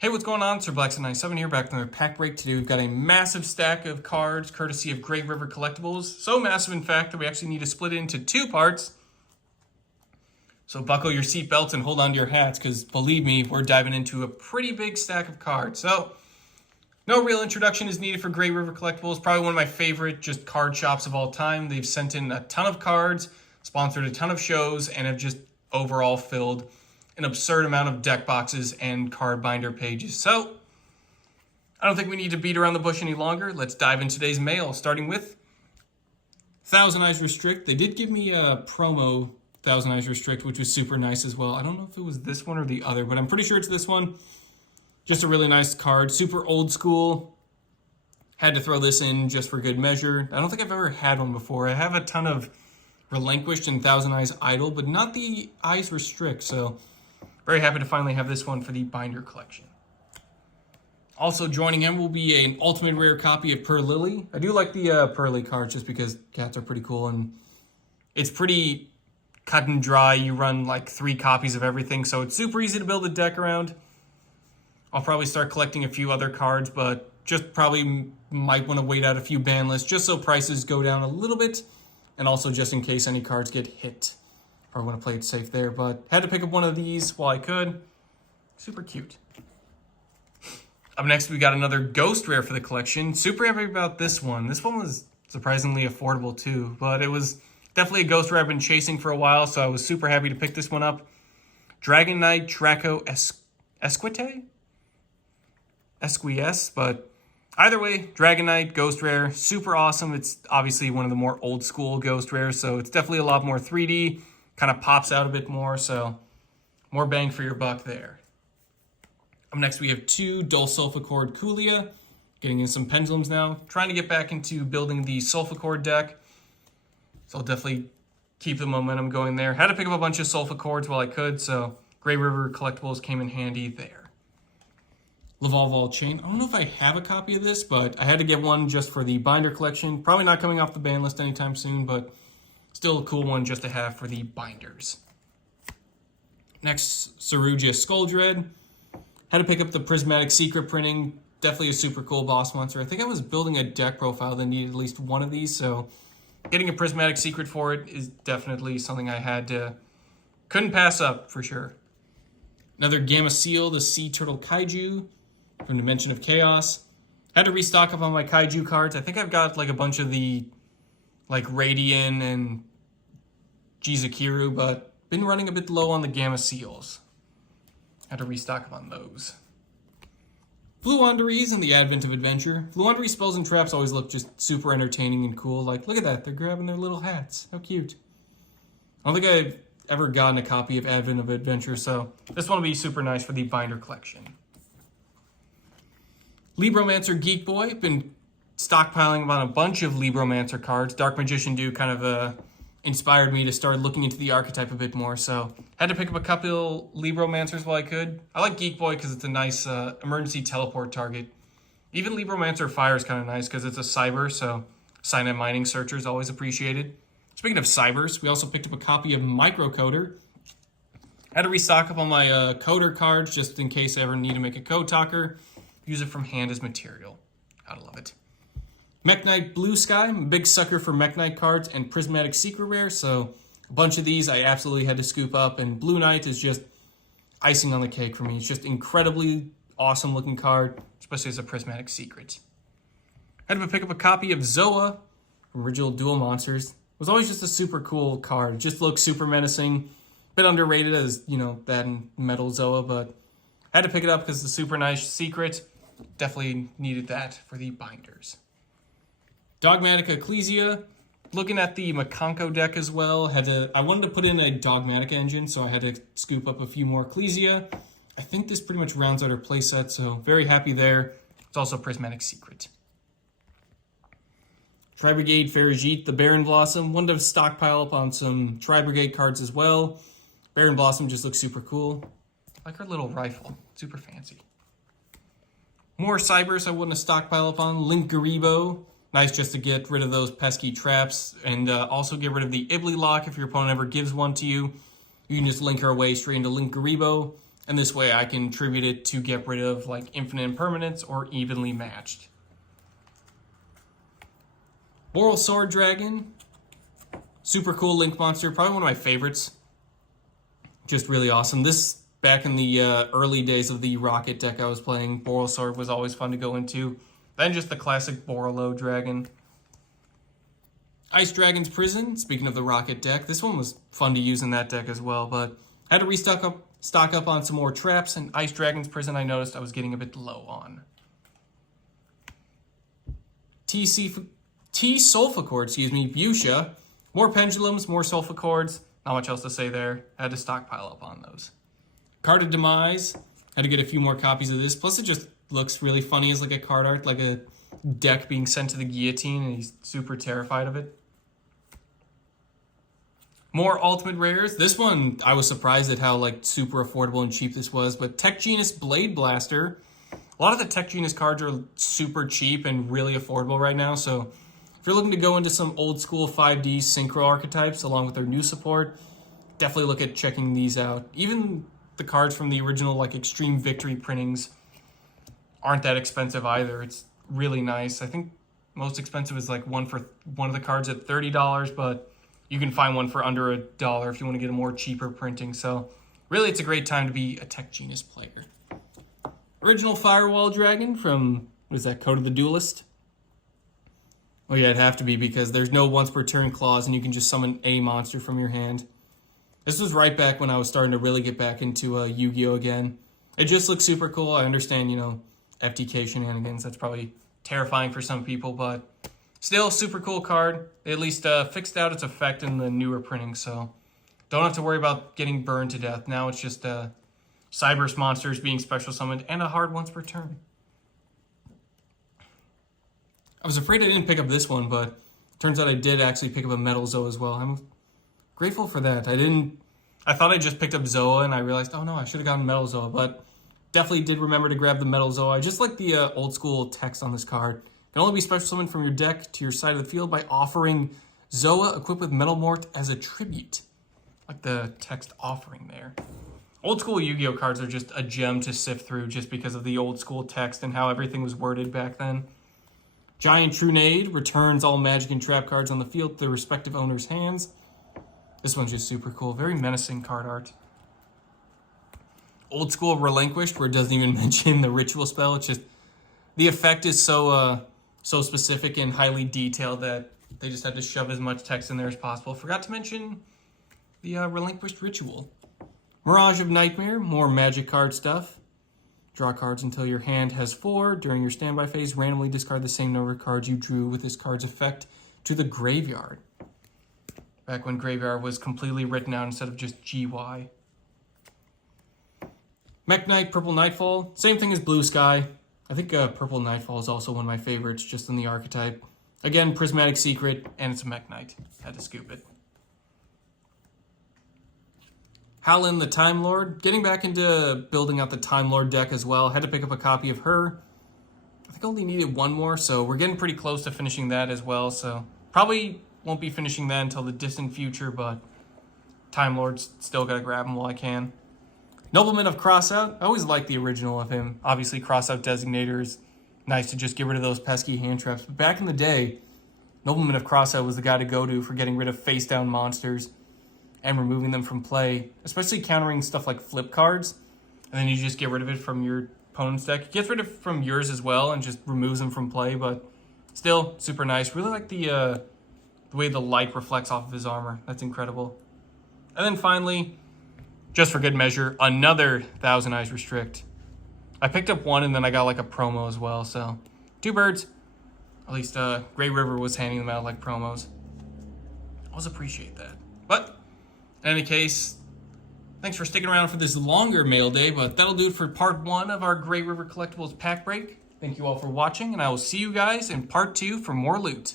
Hey, what's going on? Sir Blackson97 here, back with another pack break. Today we've got a massive stack of cards, courtesy of Great River Collectibles. So massive, in fact, that we actually need to split it into two parts. So buckle your seatbelts and hold on to your hats, because believe me, we're diving into a pretty big stack of cards. So, no real introduction is needed for Great River Collectibles. Probably one of my favorite just card shops of all time. They've sent in a ton of cards, sponsored a ton of shows, and have just overall filled an absurd amount of deck boxes and card binder pages. So, I don't think we need to beat around the bush any longer. Let's dive into today's mail, starting with Thousand Eyes Restrict. They did give me a promo Thousand Eyes Restrict, which was super nice as well. I don't know if it was this one or the other, but I'm pretty sure it's this one. Just a really nice card, super old school. Had to throw this in just for good measure. I don't think I've ever had one before. I have a ton of Relinquished and Thousand Eyes Idol, but not the Eyes Restrict, so very happy to finally have this one for the binder collection. Also joining him will be an ultimate rare copy of Per Lily. I do like the Pearly cards just because cats are pretty cool, and it's pretty cut and dry. You run like 3 copies of everything, so it's super easy to build a deck around. I'll probably start collecting a few other cards, but just probably might want to wait out a few ban lists just so prices go down a little bit, and also just in case any cards get hit. I want to play it safe there, but had to pick up one of these while I could. Super cute. Up next, we got another Ghost Rare for the collection. Super happy about this one. This one was surprisingly affordable too, but it was definitely a Ghost Rare I've been chasing for a while, so I was super happy to pick this one up. Dragon Knight Draco Esquies, but either way, Dragon Knight, Ghost Rare, super awesome. It's obviously one of the more old school Ghost Rares, so it's definitely a lot more 3D. Kind of pops out a bit more, so more bang for your buck there. Up next, we have 2 Dull Sulfur-Cord Kulia. Getting in some pendulums now. Trying to get back into building the Sulfur-Cord deck. So I'll definitely keep the momentum going there. Had to pick up a bunch of Sulfur-Cords while I could, so Great River Collectibles came in handy there. Laval Chain. I don't know if I have a copy of this, but I had to get one just for the binder collection. Probably not coming off the ban list anytime soon, but still a cool one just to have for the binders. Next, Sarugia Skull Dread. Had to pick up the Prismatic Secret printing. Definitely a super cool boss monster. I think I was building a deck profile that needed at least one of these, so getting a Prismatic Secret for it is definitely something I couldn't pass up for sure. Another Gamma Seal, the Sea Turtle Kaiju from Dimension of Chaos. Had to restock up on my Kaiju cards. I think I've got like a bunch of the like Radian and Jizukiru, but been running a bit low on the Gamma Seals. Had to restock up on those. Fluanderies and the Advent of Adventure. Fluandery spells and traps always look just super entertaining and cool. Like, look at that, they're grabbing their little hats. How cute. I don't think I've ever gotten a copy of Advent of Adventure, so this one will be super nice for the binder collection. Libromancer Geek Boy. Been stockpiling on a bunch of Libromancer cards. Dark Magician Dude kind of inspired me to start looking into the archetype a bit more, so had to pick up a couple Libromancers while I could. I like Geek Boy because it's a nice emergency teleport target. Even Libromancer Fire is kind of nice because it's a cyber, so Cyanide Mining Searcher is always appreciated. Speaking of cybers, we also picked up a copy of Microcoder. Had to restock up on my coder cards just in case I ever need to make a code talker. Use it from hand as material. Gotta love it. Mech Knight Blue Sky. I'm a big sucker for Mech Knight cards and Prismatic Secret Rare, so a bunch of these I absolutely had to scoop up, and Blue Knight is just icing on the cake for me. It's just incredibly awesome looking card, especially as a Prismatic Secret. Had to pick up a copy of Zoa from Original Duel Monsters. It was always just a super cool card. It just looks super menacing. Bit underrated as, you know, that and Metal Zoa, but had to pick it up because it's a super nice secret. Definitely needed that for the binders. Dogmatic Ecclesia. Looking at the Makanko deck as well. I wanted to put in a Dogmatic engine, so I had to scoop up a few more Ecclesia. I think this pretty much rounds out our playset, so very happy there. It's also Prismatic Secret. Tri-Brigade Farigite, the Baron Blossom. Wanted to stockpile up on some Tri-Brigade cards as well. Baron Blossom just looks super cool. I like her little rifle. Super fancy. More Cybers I wanted to stockpile up on. Link Garibo. Nice just to get rid of those pesky traps, and also get rid of the Ibly lock if your opponent ever gives one to you. You can just link her away straight into Link Garibo. And this way I can tribute it to get rid of like infinite impermanence or evenly matched. Boral Sword Dragon. Super cool Link monster. Probably one of my favorites. Just really awesome. This, back in the early days of the Rocket deck I was playing, Boral Sword was always fun to go into. Then just the classic Boralo Dragon. Ice Dragon's Prison. Speaking of the Rocket deck, this one was fun to use in that deck as well, but I had to stock up on some more traps, and Ice Dragon's Prison I noticed I was getting a bit low on. Sulfachord, YuGiOh. More pendulums, more sulfachords. Not much else to say there. Had to stockpile up on those. Card of Demise. Had to get a few more copies of this. Plus it just looks really funny as like a card art, like a deck being sent to the guillotine, and he's super terrified of it. More Ultimate Rares. This one, I was surprised at how like super affordable and cheap this was, but Tech Genius Blade Blaster. A lot of the Tech Genius cards are super cheap and really affordable right now, so if you're looking to go into some old school 5D synchro archetypes along with their new support, definitely look at checking these out. Even the cards from the original like Extreme Victory printings aren't that expensive either. It's really nice. I think most expensive is like one of the cards at $30, but you can find one for under $1 if you want to get a more cheaper printing. So really it's a great time to be a Tech Genius player. Original Firewall Dragon from, what is that, Code of the Duelist? Oh yeah, it'd have to be because there's no once per turn clause and you can just summon a monster from your hand. This was right back when I was starting to really get back into Yu-Gi-Oh! Again. It just looks super cool. I understand, FTK shenanigans. That's probably terrifying for some people, but still super cool card. They at least fixed out its effect in the newer printing, so don't have to worry about getting burned to death. Now it's just Cyberse monsters being special summoned and a hard once per turn. I was afraid I didn't pick up this one, but turns out I did actually pick up a Metal Zoa as well. I'm grateful for that. I thought I just picked up Zoa and I realized, oh no, I should have gotten Metal Zoa, but definitely did remember to grab the Metal Zoa. I just like the old school text on this card. It can only be special summoned from your deck to your side of the field by offering Zoa equipped with Metal Mort as a tribute. Like the text offering there. Old school Yu-Gi-Oh cards are just a gem to sift through just because of the old school text and how everything was worded back then. Giant Trunade returns all magic and trap cards on the field to their respective owners' hands. This one's just super cool. Very menacing card art. Old school Relinquished, where it doesn't even mention the ritual spell. It's just, the effect is so specific and highly detailed that they just had to shove as much text in there as possible. Forgot to mention the Relinquished ritual. Mirage of Nightmare, more magic card stuff. Draw cards until your hand has 4. During your standby phase, randomly discard the same number of cards you drew with this card's effect to the graveyard. Back when graveyard was completely written out instead of just GY. Mech Knight, Purple Nightfall. Same thing as Blue Sky. I think Purple Nightfall is also one of my favorites just in the archetype. Again, Prismatic Secret, and it's a Mech Knight. Had to scoop it. Howlin the Time Lord. Getting back into building out the Time Lord deck as well. Had to pick up a copy of her. I think I only needed one more, so we're getting pretty close to finishing that as well. So probably won't be finishing that until the distant future, but Time Lord's still got to grab him while I can. Nobleman of Crossout. I always liked the original of him. Obviously, Crossout Designator is nice to just get rid of those pesky hand traps. But back in the day, Nobleman of Crossout was the guy to go to for getting rid of face-down monsters and removing them from play, especially countering stuff like flip cards. And then you just get rid of it from your opponent's deck. It gets rid of it from yours as well and just removes them from play, but still super nice. Really like the way the light reflects off of his armor. That's incredible. And then finally, just for good measure, another Thousand Eyes Restrict. I picked up one and then I got like a promo as well, so 2 birds. At least Great River was handing them out like promos. I always appreciate that. But in any case, thanks for sticking around for this longer mail day, but that'll do it for part 1 of our Great River Collectibles pack break. Thank you all for watching, and I will see you guys in part 2 for more loot.